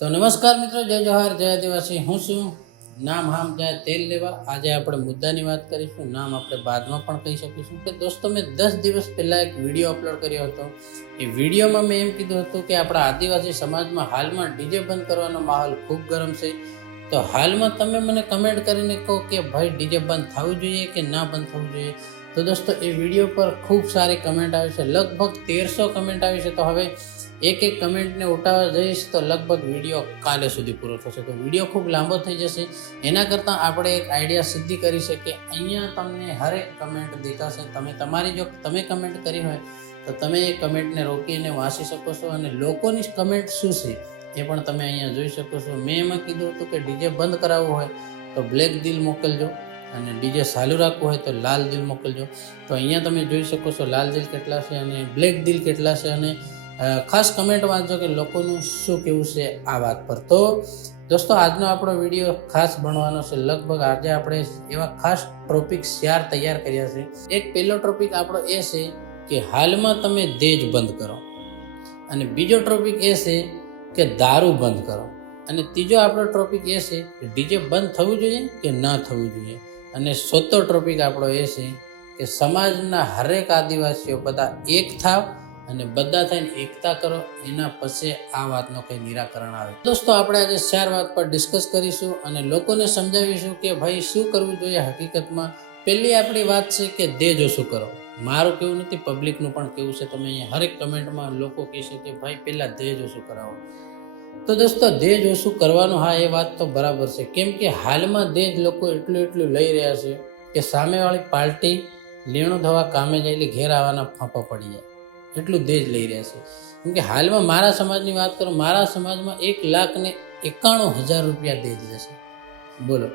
તો નમસ્કાર મિત્રો, જય જોહાર, જય આદિવાસી. હું છું નામ હામ જાય તેલ લેવા. આજે આપણે મુદ્દાની વાત કરીશું. નામ આપણે બાદમાં પણ કહી શકીશું. કે દોસ્તો, મેં 10 દિવસ પહેલાં એક વિડીયો અપલોડ કર્યો હતો. એ વિડીયોમાં મેં એમ કીધું હતું કે આપણા આદિવાસી સમાજમાં હાલમાં ડીજે બંધ કરવાનો માહોલ ખૂબ ગરમ છે. તો હાલમાં તમે મને કમેન્ટ કરીને કહો કે ભાઈ ડીજે બંધ થવું જોઈએ કે ના બંધ થવું જોઈએ. તો દોસ્તો, એ વિડીયો પર ખૂબ સારી કમેન્ટ આવી છે. લગભગ 1300 કમેન્ટ આવી છે. તો હવે એક કમેન્ટને ઉઠાવવા જઈશ તો લગભગ વિડીયો કાલે સુધી પૂરો થશે. તો વિડીયો ખૂબ લાંબો થઈ જશે. એના કરતાં આપણે એક આઈડિયા સિદ્ધિ કરી છે કે અહીંયા તમને હરેક કમેન્ટ દેખાશે. તમે કમેન્ટ કરી હોય તો તમે એ કમેન્ટને રોકીને વાંચી શકો છો અને લોકોની કમેન્ટ શું છે એ પણ તમે અહીંયા જોઈ શકો છો. મેં એમાં કીધું હતું કે ડીજે બંધ કરાવવું હોય તો બ્લેક દિલ મોકલજો અને ડીજે ચાલુ રાખવું હોય તો લાલ દિલ મોકલજો. તો અહીંયા તમે જોઈ શકો છો લાલ દિલ કેટલા છે અને બ્લેક દિલ કેટલા છે. અને ખાસ કમેન્ટ વાંચજો કે લોકોનું શું કેવું છે આ વાત પર. તો દોસ્તો, આજનો આપણો વિડીયો ખાસ ભણવાનો છે. લગભગ આજે આપણે એવા ખાસ ટોપિક 4 તૈયાર કર્યા છે. એક પહેલો ટોપિક આપણો એ છે કે હાલમાં તમે દહેજ બંધ કરો, અને બીજો ટોપિક એ છે કે દારૂ બંધ કરો, અને ત્રીજો આપણો ટોપિક એ છે કે ડીજે બંધ થવું જોઈએ કે ન થવું જોઈએ, અને ચોથો ટોપિક આપણો એ છે કે સમાજના હરેક આદિવાસીઓ બધા એક થાવ અને બધા થઈને એકતા કરો. એના પછી આ વાતનો કંઈ નિરાકરણ આવે. દોસ્તો, આપણે આજે 4 વાત પર ડિસ્કસ કરીશું અને લોકોને સમજાવીશું કે ભાઈ શું કરવું જોઈએ હકીકતમાં. પહેલી આપણી વાત છે કે દહેજ ઓછું કરો. મારું કેવું નથી, પબ્લિકનું પણ કેવું છે. તમે અહીંયા હરેક કમેન્ટમાં લોકો કહેશે કે ભાઈ પહેલાં દહેજ ઓછું કરાવો. તો દોસ્તો, દહેજ ઓછું કરવાનું, હા, એ વાત તો બરાબર છે. કેમ કે હાલમાં દહેજ લોકો એટલું લઈ રહ્યા છે કે સામેવાળી પાર્ટી લેણું થવા કામે જાય એટલે ઘેર આવવાના ફાંફા પડી જાય, એટલું દહેજ લઈ રહ્યા છે. કેમ કે હાલમાં મારા સમાજની વાત કરું, મારા સમાજમાં 1,91,000 રૂપિયા દહેજ લેશે, બોલો.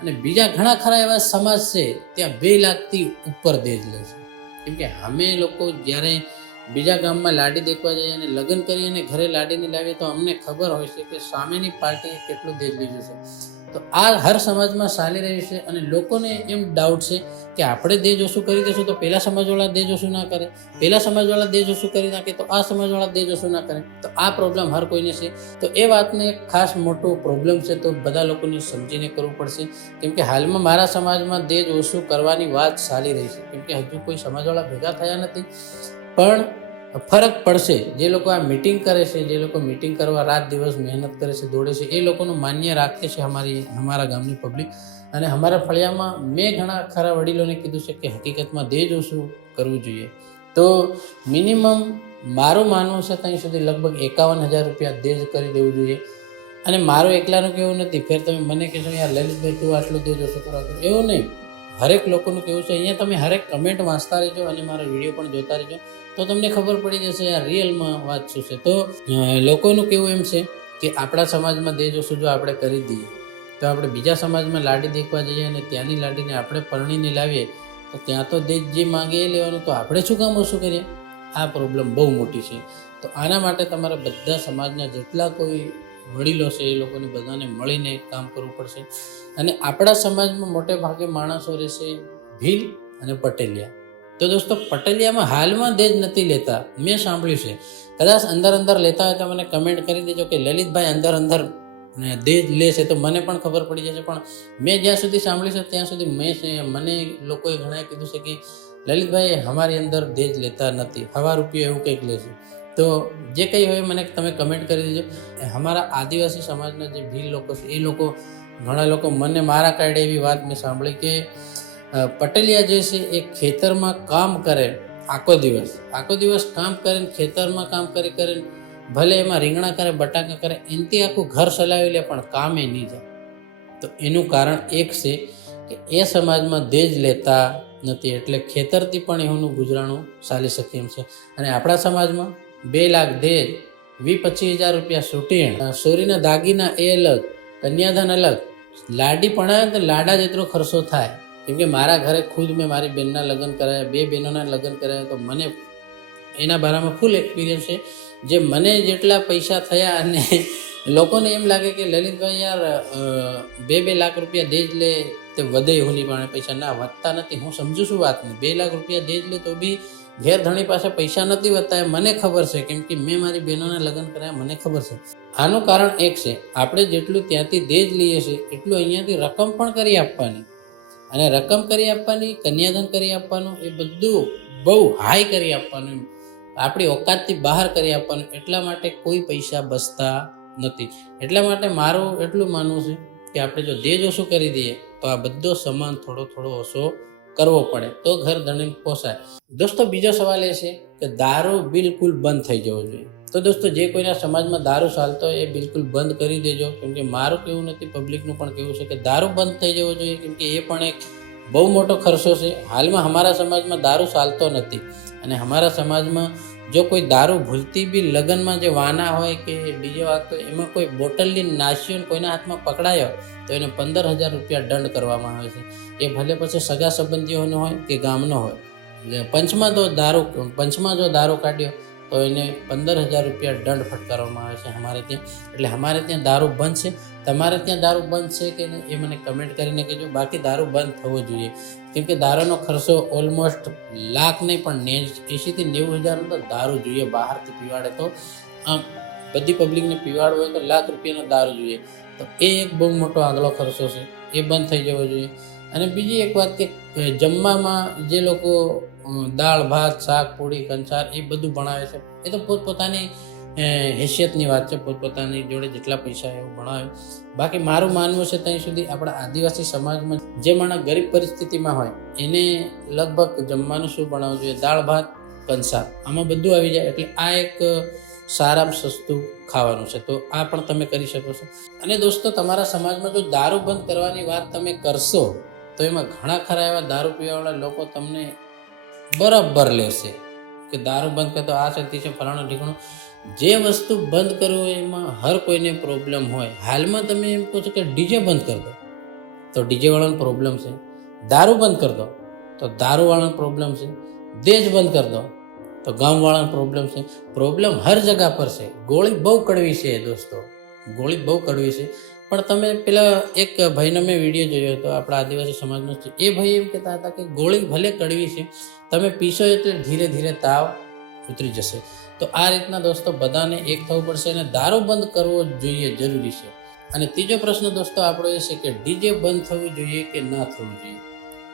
અને બીજા ઘણા ખરા એવા સમાજ છે ત્યાં 2 લાખથી ઉપર દહેજ લેશે. કેમ કે અમે લોકો જ્યારે બીજા ગામમાં લાડી દેખવા જઈએ અને લગ્ન કરી અને ઘરે લાડીને લાવીએ તો અમને ખબર હોય છે કે સામેની પાર્ટીએ કેટલું દહેજ લીધું છે. તો આ હર સમાજમાં ચાલી રહ્યું છે અને લોકોને એમ ડાઉટ છે કે આપણે દહેજ ઓછું કરી દઈશું તો પેલા સમાજવાળા દહેજ ઓછું ના કરે, પેલા સમાજવાળા દહેજ ઓછું કરી નાખે તો આ સમાજવાળા દહેજ ઓછું ના કરે. તો આ પ્રોબ્લેમ હર કોઈને છે. તો એ વાતને ખાસ મોટો પ્રોબ્લેમ છે. તો બધા લોકોને સમજીને કરવું પડશે. કેમ કે હાલમાં મારા સમાજમાં દહેજ ઓછું કરવાની વાત ચાલી રહી છે. કેમ કે હજુ કોઈ સમાજવાળા ભેગા થયા નથી, પણ ફરક પડશે. જે લોકો આ મિટિંગ કરે છે, જે લોકો મિટિંગ કરવા રાત દિવસ મહેનત કરે છે, દોડે છે, એ લોકોનું માન્ય રાખે છે અમારા ગામની પબ્લિક. અને અમારા ફળિયામાં મેં ઘણા ખરા વડીલોને કીધું છે કે હકીકતમાં દહેજ ઓછું કરવું જોઈએ. તો મિનિમમ મારું માનવું છે ત્યાં સુધી લગભગ 51,000 રૂપિયા દહેજ કરી દેવું જોઈએ. અને મારું એકલાનું કેવું નથી. ફેર તમે મને કહેશો યાર લલિતભાઈ તું આટલું દહેજ ઓછું કરાવતો, એવું નહીં. હરેક લોકોનું કેવું છે. અહીંયા તમે હરેક કમેન્ટ વાંચતા રહેજો અને મારા વિડીયો પણ જોતા રહેજો તો તમને ખબર પડી જશે યાર રિયલમાં વાત શું છે. તો લોકોનું કેવું એમ છે કે આપણા સમાજમાં દહેજ ઓછું જો આપણે કરી દઈએ તો આપણે બીજા સમાજમાં લાડી દેખવા જઈએ અને ત્યાંની લાડીને આપણે પરણીને લાવીએ તો ત્યાં તો દહેજ જે માંગે એ લેવાનું. તો આપણે શું કામ ઓછું કરીએ? આ પ્રોબ્લેમ બહુ મોટી છે. તો આના માટે તમારા બધા સમાજના જેટલા કોઈ વડીલો છે એ લોકોને બધાને મળીને કામ કરવું પડશે. અને આપણા સમાજમાં મોટે ભાગે માણસો રહેશે ભીલ અને પટેલિયા. તો દોસ્તો, પટેલિયામાં હાલમાં દહેજ નથી લેતા, મેં સાંભળ્યું છે. કદાચ અંદર લેતા હોય તો મને કમેન્ટ કરી દેજો કે લલિતભાઈ અંદર દહેજ લે છે, તો મને પણ ખબર પડી જશે. પણ મેં જ્યાં સુધી સાંભળ્યું છે ત્યાં સુધી મને લોકોએ ઘણાએ કીધું છે કે લલિતભાઈ અમારી અંદર દહેજ લેતા નથી, 1,000 રૂપિયા એવું કંઈક લે છે. તો જે કંઈ હોય મને તમે કમેન્ટ કરી દેજો. અમારા આદિવાસી સમાજના જે ભીલ લોકો છે એ લોકો, ઘણા લોકો મને મારા કાઢે એવી વાત મેં સાંભળી કે પટેલિયા જે છે એ ખેતરમાં કામ કરે આખો દિવસ કામ કરીને ખેતરમાં કામ કરીને ભલે એમાં રીંગણા કરે, બટાકા કરે, એનાથી આખું ઘર ચલાવી લે પણ કામે નહીં જાય. તો એનું કારણ એક છે કે એ સમાજમાં દહેજ લેતા નથી, એટલે ખેતરથી પણ એનું ગુજરાનું ચાલી શકે એમ છે. અને આપણા સમાજમાં 2 લાખ દહેજ, 20-25,000 રૂપિયા શૂટિંગ, સોરીના દાગીના એ અલગ, કન્યાદાન અલગ, લાડી પણાવે તો લાડા જેટલો ખર્ચો થાય. કેમ કે મારા ઘરે ખુદ મેં મારી બહેનના લગ્ન કરાયા, 2 બહેનોના લગ્ન કરાયા, તો મને એના બારામાં ફૂલ એક્સપિરિયન્સ છે. જે મને જેટલા પૈસા થયા અને લોકોને એમ લાગે કે લલિતભાઈ યાર 2 લાખ રૂપિયા દહેજ લે તે વધે એવું નહીં, પણ પૈસા ના વધતા નથી. હું સમજુ છું વાતને. 2 લાખ રૂપિયા દહેજ લે તો બી ઘેર ધણી પાસે પૈસા નથી હોતા એ મને ખબર છે, કેમ કે મેં મારી બહેનોના લગ્ન કર્યા, મને ખબર છે. આનું કારણ એક છે, આપણે જેટલું ત્યાંથી દેજ લઈએ છીએ એટલું અહીંયાથી રકમ પણ કરી આપવાની, અને રકમ કરી આપવાની, કન્યાદાન કરી આપવાનું, એ બધું બહુ હાઈ કરી આપવાનું, આપણી ઓકાતથી બહાર કરી આપવાનું. એટલા માટે કોઈ પૈસા બચતા નથી. એટલા માટે મારું એટલું માનવું છે કે આપણે જો દેજ ઓછું કરી દઈએ તો આ બધો સામાન થોડો થોડો ઓછો કરવો પડે તો ઘર ધણી પોસાય. દોસ્તો બીજો સવાલ એ છે કે દારૂ બિલકુલ બંધ થઈ જવો જોઈએ. તો દોસ્તો જે કોઈના સમાજમાં દારૂ ચાલતો હોય એ બિલકુલ બંધ કરી દેજો, કેમકે મારું કેવું નથી, પબ્લિકનું પણ કેવું છે કે દારૂ બંધ થઈ જવો જોઈએ, કેમકે એ પણ એક બહુ મોટો ખર્ચો છે. હાલમાં અમારા સમાજમાં દારૂ ચાલતો નથી, અને અમારા સમાજમાં જો કોઈ દારૂ ભૂલતી બી લગ્નમાં જે વાના હોય કે ડીજે વાગતો એમાં કોઈ બોટલની નાસ્યો કોઈના હાથમાં પકડાયો તો એને 15,000 રૂપિયા દંડ કરવામાં આવે છે. એ ભલે પછી સગા સંબંધીઓનો હોય કે ગામનો હોય. પંચમાં જો દારૂ કાઢ્યો તો એને 15,000 રૂપિયા દંડ ફટકારવામાં આવે છે અમારે ત્યાં. એટલે અમારે ત્યાં દારૂ બંધ છે. તમારે ત્યાં દારૂ બંધ છે કે નહીં એ મને કમેન્ટ કરીને કહેજો. બાકી દારૂ બંધ થવો જોઈએ, કેમ કે દારૂનો ખર્ચો ઓલમોસ્ટ લાખ નહીં પણ 80,000 થી 90,000 તો દારૂ જોઈએ બહારથી પીવાડે. તો આમ બધી પબ્લિકને પીવાડવું હોય તો લાખ રૂપિયાનો દારૂ જોઈએ. તો એ એક બહુ મોટો આગલો ખર્ચો છે, એ બંધ થઈ જવો જોઈએ. અને બીજી એક વાત કે જમવામાં જે લોકો દાળ ભાત શાક પૂરી કંસાર એ બધું બનાવે છે, એ તો પોતપોતાની હેસિયતની વાત છે, પોતપોતાની જોડે જેટલા પૈસા એવું ભણાવે. બાકી મારું માનવું છે ત્યાં સુધી આપણા આદિવાસી સમાજમાં જે માણસ ગરીબ પરિસ્થિતિમાં હોય એને લગભગ જમવાનું શું બનાવવું જોઈએ, દાળ ભાત કંસાર, આમાં બધું આવી જાય. એટલે આ એક સારામાં સસ્તું ખાવાનું છે, તો આ પણ તમે કરી શકો છો. અને દોસ્તો તમારા સમાજમાં જો દારૂ બંધ કરવાની વાત તમે કરશો તો એમાં ઘણા ખરા એવા દારૂ પીવાવાળા લોકો તમને બરાબર લેશે કે દારૂ બંધ કરતો આ શક્તિ છે ફલાણું ઢીકણું. જે વસ્તુ બંધ કરવું એમાં હર કોઈને પ્રોબ્લેમ હોય. હાલમાં તમે એમ કહો છો કે ડીજે બંધ કરી દો તો ડીજેવાળાનો પ્રોબ્લેમ છે, દારૂ બંધ કરી દો તો દારૂવાળાનો પ્રોબ્લેમ છે, દેજ બંધ કરી દો તો ગામવાળાનો પ્રોબ્લેમ છે. પ્રોબ્લેમ હર જગા પર છે. ગોળી બહુ કડવી છે દોસ્તો, ગોળી બહુ કડવી છે. પણ તમે પેલા એક ભાઈનો મેં વિડીયો જોયો હતો, આપણા આદિવાસી સમાજનો છે, એ ભાઈ એમ કહેતા હતા કે ગોળી ભલે કડવી છે, તમે પીશો એટલે ધીરે ધીરે તાવ ઉતરી જશે. તો આ રીતના દોસ્તો બધાને એક થવું પડશે અને દારૂ બંધ કરવો જોઈએ, જરૂરી છે. અને ત્રીજો પ્રશ્ન દોસ્તો આપણો એ છે કે ડીજે બંધ થવું જોઈએ કે ના થવું જોઈએ.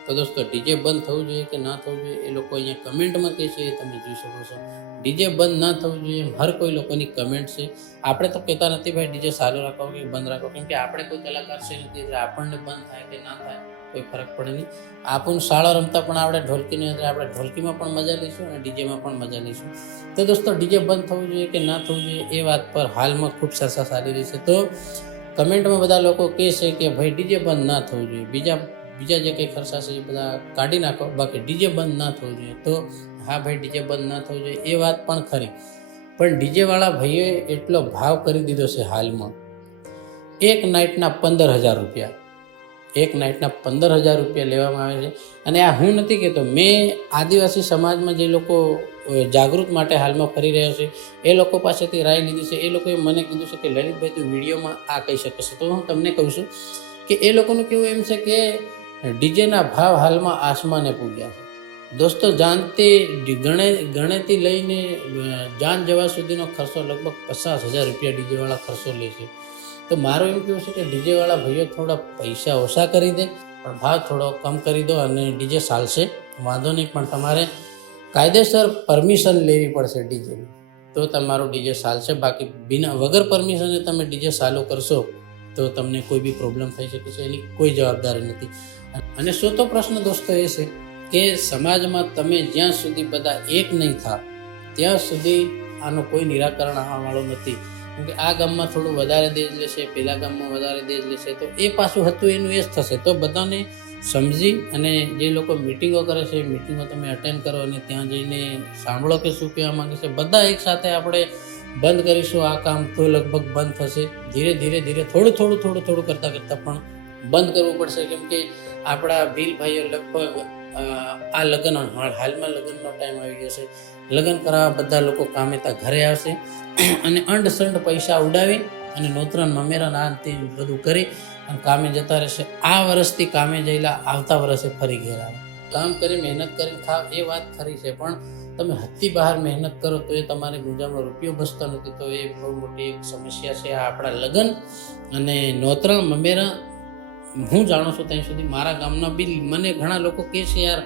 તો દોસ્તો ડીજે બંધ થવું જોઈએ કે ના થવું જોઈએ એ લોકો અહીંયા કમેન્ટમાં કહે છે, એ તમે જોઈ શકો છો. ડીજે બંધ ના થવું જોઈએ હર કોઈ લોકોની કમેન્ટ છે. આપણે તો કહેતા નથી ભાઈ ડીજે ચાલુ રાખો કે બંધ રાખો, કેમ કે આપણે કોઈ કલાકાર છે નથી એટલે આપણને બંધ થાય કે ના થાય કોઈ ફરક પડે નહીં. આપણને શાળા રમતા પણ આપણે ઢોલકીની અંદર આપણે ઢોલકીમાં પણ મજા લઈશું અને ડીજેમાં પણ મજા લઈશું. તો દોસ્તો ડીજે બંધ થવું જોઈએ કે ના થવું જોઈએ એ વાત પર હાલમાં ખૂબ ચર્ચા ચાલી રહી છે. તો કમેન્ટમાં બધા લોકો કહે છે કે ભાઈ ડીજે બંધ ના થવું જોઈએ, બીજા જે કંઈ ખર્ચા છે એ બધા કાઢી નાખો, બાકી ડીજે બંધ ના થવું જોઈએ. તો હા ભાઈ ડીજે બંધ ના થવું જોઈએ એ વાત પણ ખરી, પણ ડીજેવાળા ભાઈઓએ એટલો ભાવ કરી દીધો છે હાલમાં. એક નાઇટના 15,000 રૂપિયા, એક નાઇટના 15,000 રૂપિયા લેવામાં આવે છે. અને આ હું નથી કહેતો, મેં આદિવાસી સમાજમાં જે લોકો જાગૃત માટે હાલમાં ફરી રહ્યા છે એ લોકો પાસેથી રાય લીધી છે. એ લોકોએ મને કીધું છે કે લલિતભાઈ તું વિડીયોમાં આ કહી શકે છે, તો હું તમને કહું છું કે એ લોકોનું કેવું એમ છે કે ડીજેના ભાવ હાલમાં આસમાને પૂગ્યા છે. દોસ્તો જાનથી ગણેથી લઈને જાન જવા સુધીનો ખર્ચો લગભગ 50,000 રૂપિયા ડીજેવાળા ખર્ચો લે છે. તો મારું એમ કહેવું છે કે ડીજેવાળા ભાઈઓ થોડા પૈસા ઓછા કરી દે પણ ભાવ થોડો કમ કરી દો અને ડીજે ચાલશે, વાંધો નહીં. પણ તમારે કાયદેસર પરમિશન લેવી પડશે ડીજેની, તો તમારું ડીજે ચાલશે. બાકી વગર પરમિશને તમે ડીજે ચાલુ કરશો તો તમને કોઈ બી પ્રોબ્લેમ થઈ શકે છે, એની કોઈ જવાબદારી નથી. અને ચોથો પ્રશ્ન દોસ્તો એ છે કે સમાજમાં તમે જ્યાં સુધી બધા એક નહીં થાવ ત્યાં સુધી આનું કોઈ નિરાકરણ આવવાવાળું નથી. કેમકે આ ગામમાં થોડું વધારે દેજ લેશે, પેલા ગામમાં વધારે દેજ લેશે, તો એ પાછું હતું એનું એ જ થશે. તો બધાને સમજી અને જે લોકો મિટિંગો કરે છે મિટિંગો તમે અટેન્ડ કરો અને ત્યાં જઈને સાંભળો કે શું કહેવા માંગે છે. બધા એક સાથે આપણે બંધ કરીશું આ કામ તો લગભગ બંધ થશે. ધીરે ધીરે થોડું કરતાં પણ બંધ કરવું પડશે. કેમ કે આપણા ભીલભાઈઓ લગભગ આ લગ્ન હાલમાં લગ્નનો ટાઈમ આવી ગયો છે, લગ્ન કરાવવા બધા લોકો કામે ત્યાં ઘરે આવશે અને અંડસંડ પૈસા ઉડાવી અને નોતરાન મમેરાન આ તે બધું કરી અને કામે જતા રહેશે. આ વર્ષથી કામે જયેલા આવતા વર્ષે ફરી ઘેર આવે. કામ કરી મહેનત કરીને ખાવ એ વાત ખરી છે, પણ તમે હદથી બહાર મહેનત કરો તો એ તમારે ગુંજામાં રૂપિયો બચતો નથી, તો એ બહુ મોટી એક સમસ્યા છે. આ આપણા લગ્ન અને નોતરણ મમેરા હું જાણું છું ત્યાં સુધી મારા ગામના બી મને ઘણા લોકો કહે છે યાર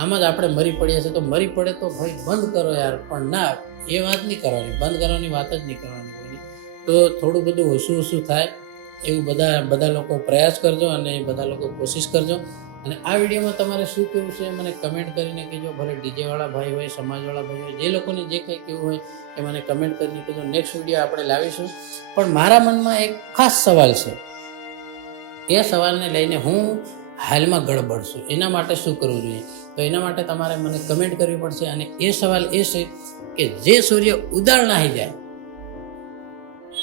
આમ જ આપણે મરી પડ્યા છે, તો મરી પડે તો ભાઈ બંધ કરો યાર. પણ ના, એ વાત નહીં કરવાની, બંધ કરવાની વાત જ નહીં કરવાની કોઈની. તો થોડું બધું ઓછું થાય એવું બધા લોકો પ્રયાસ કરજો અને બધા લોકો કોશિશ કરજો. અને આ વિડીયોમાં તમારે શું કહેવું છે મને કમેન્ટ કરીને કહેજો. ભલે ડીજેવાળા ભાઈ હોય, સમાજવાળા ભાઈ હોય, જે લોકોને જે કંઈ કહેવું હોય એ મને કમેન્ટ કરીને કહેજો. નેક્સ્ટ વિડીયો આપણે લાવીશું. પણ મારા મનમાં એક ખાસ સવાલ છે, એ સવાલને લઈને હું હાલમાં ગડબડ છું, એના માટે શું કરવું જોઈએ? તો એના માટે તમારે મને કમેન્ટ કરવી પડશે. અને એ સવાલ એ છે કે જે સૂર્ય ઉદાળ નાહી જાય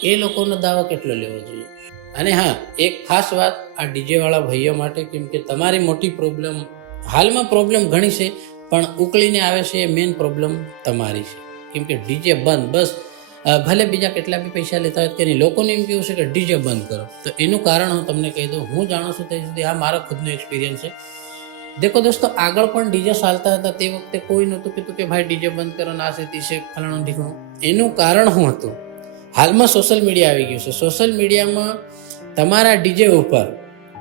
એ લોકોનો દાવો કેટલો લેવો જોઈએ? અને હા, એક ખાસ વાત આ ડીજેવાળા ભાઈઓ માટે, કેમ કે તમારી મોટી પ્રોબ્લેમ હાલમાં પ્રોબ્લેમ ઘણી છે, પણ ઉકળીને આવે છે એ મેઇન પ્રોબ્લેમ તમારી છે. કેમ કે ડીજે બંધ, બસ ભલે બીજા કેટલા બી પૈસા લેતા હોય કે નહીં, લોકોને એમ કેવું છે કે ડીજે બંધ કરો. તો એનું કારણ હું તમને કહી દઉં. હું જાણું છું ત્યાં સુધી આ મારો ખુદનો એક્સપિરિયન્સ છે. દેખો દોસ્તો, આગળ પણ ડીજે ચાલતા હતા તે વખતે કોઈ નહોતું કીધું કે ભાઈ ડીજે બંધ કરો, ના છે તીસે ફલાણું ઢીકણું. એનું કારણ શું હતું? હાલમાં સોશિયલ મીડિયા આવી ગયું છે. સોશિયલ મીડિયામાં તમારા ડીજે ઉપર,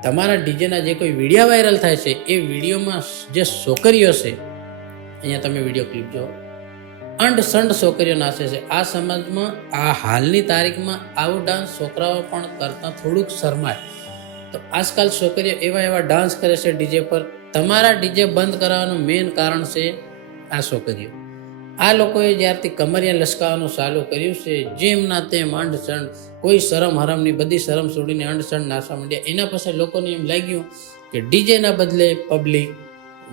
તમારા ડીજેના જે કોઈ વિડીયો વાયરલ થાય છે એ વિડીયોમાં જે છોકરીઓ છે, અહીંયા તમે વિડીયો ક્લિપ જો, અંડસંડ છોકરીઓ નાચે છે. આ સમાજમાં આ હાલની તારીખમાં આવું ડાન્સ છોકરાઓ પણ કરતા થોડુંક શરમાય. તો આજકાલ છોકરીઓ એવા ડાન્સ કરે છે ડીજે પર. તમારા ડીજે બંધ કરાવવાનું મેઇન કારણ છે આ છોકરીઓ. આ લોકોએ જ્યારથી કમરિયા લસકાવવાનું ચાલુ કર્યું છે, જેમના તેમ અંડસંડ, કોઈ શરમ હરમની, બધી શરમ છોડીને અંડસંડ નાચવા માંડ્યા. એના પછી લોકોને એમ લાગ્યું કે ડીજેના બદલે પબ્લિક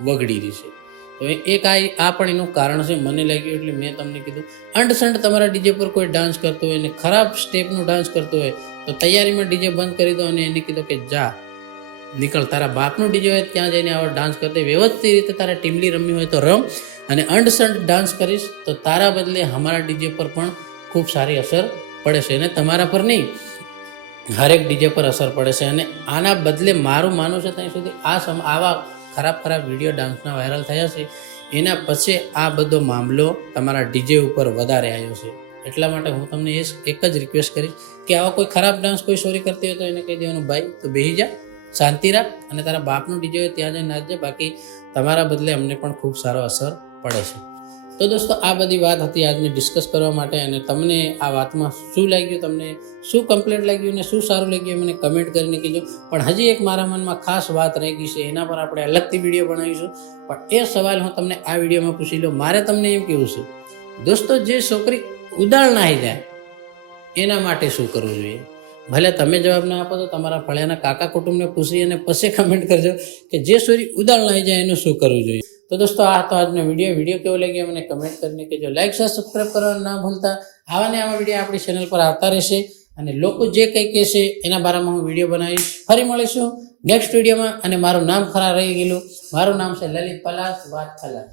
વગડી રહી છે. તો એક આ પણ એનું કારણ છે મને લાગ્યું, એટલે મેં તમને કીધું. અંડસંડ તમારા ડીજે પર કોઈ ડાન્સ કરતો હોય ને ખરાબ સ્ટેપનું ડાન્સ કરતો હોય તો તૈયારીમાં ડીજે બંધ કરી દો અને એને કીધું કે જા નીકળ, તારા બાપનું ડીજે હોય ત્યાં જઈને આવો ડાન્સ કરતો. વ્યવસ્થિત રીતે તારે ટીમલી રમવી હોય તો રમ, અને અંડસંડ ડાન્સ કરીશ તો તારા બદલે અમારા ડીજે પર પણ ખૂબ સારી અસર પડે છે. અને તમારા પર નહીં, હરેક ડીજે પર અસર પડે છે. અને આના બદલે મારું માનવું છે ત્યાં સુધી આવા ખરાબ વિડીયો ડાન્સના વાયરલ થયા છે, એના પછી આ બધો મામલો તમારા ડીજે ઉપર વધારે આવ્યો છે. એટલા માટે હું તમને એક જ રિક્વેસ્ટ કરીશ કે આવા કોઈ ખરાબ ડાન્સ કોઈ ચોરી કરતી હોય તો એને કહી દેવાનું, ભાઈ તો બેસી જા, શાંતિ રાખ, અને તારા બાપનું ડીજે હોય ત્યાં જઈને નાચજે, બાકી તમારા બદલે અમને પણ ખૂબ સારો અસર પડે છે. તો દોસ્તો, આ બધી વાત હતી આજની ડિસ્કસ કરવા માટે. અને તમને આ વાતમાં શું લાગ્યું, તમને શું કમ્પ્લેન્ટ લાગ્યું અને શું સારું લાગ્યું મને કમેન્ટ કરીને કહેજો. પણ હજી એક મારા મનમાં ખાસ વાત રહી ગઈ છે, એના પર આપણે અલગથી વિડીયો બનાવીશું. પણ એ સવાલ હું તમને આ વિડીયોમાં પૂછી લઉં. મારે તમને એમ કહેવું છે દોસ્તો, જે છોકરી ઉદાળ નાહી જાય એના માટે શું કરવું જોઈએ? ભલે તમે જવાબ ના આપો તો તમારા ફળિયાના કાકા કુટુંબને પૂછી અને પછી કમેન્ટ કરજો કે જે છોરી ઉદાળ નાહી જાય એનું શું કરવું જોઈએ. તો દોસ્તો, આ તો આજનો વિડીયો કેવો લાગ્યો મને કમેન્ટ કરીને કહેજો. લાઈક શેર સબસ્ક્રાઈબ કરવાનું ના ભૂલતા. આવા ને આવા વિડીયો આપણી ચેનલ પર આવતા રહેશે, અને લોકો જે કંઈ કહેશે એના બારામાં હું વિડીયો બનાવીશ. ફરી મળીશું નેક્સ્ટ વિડીયોમાં. અને મારું નામ ખરા રહી ગયેલું, મારું નામ છે લલિત પલાસ વાત ખલા.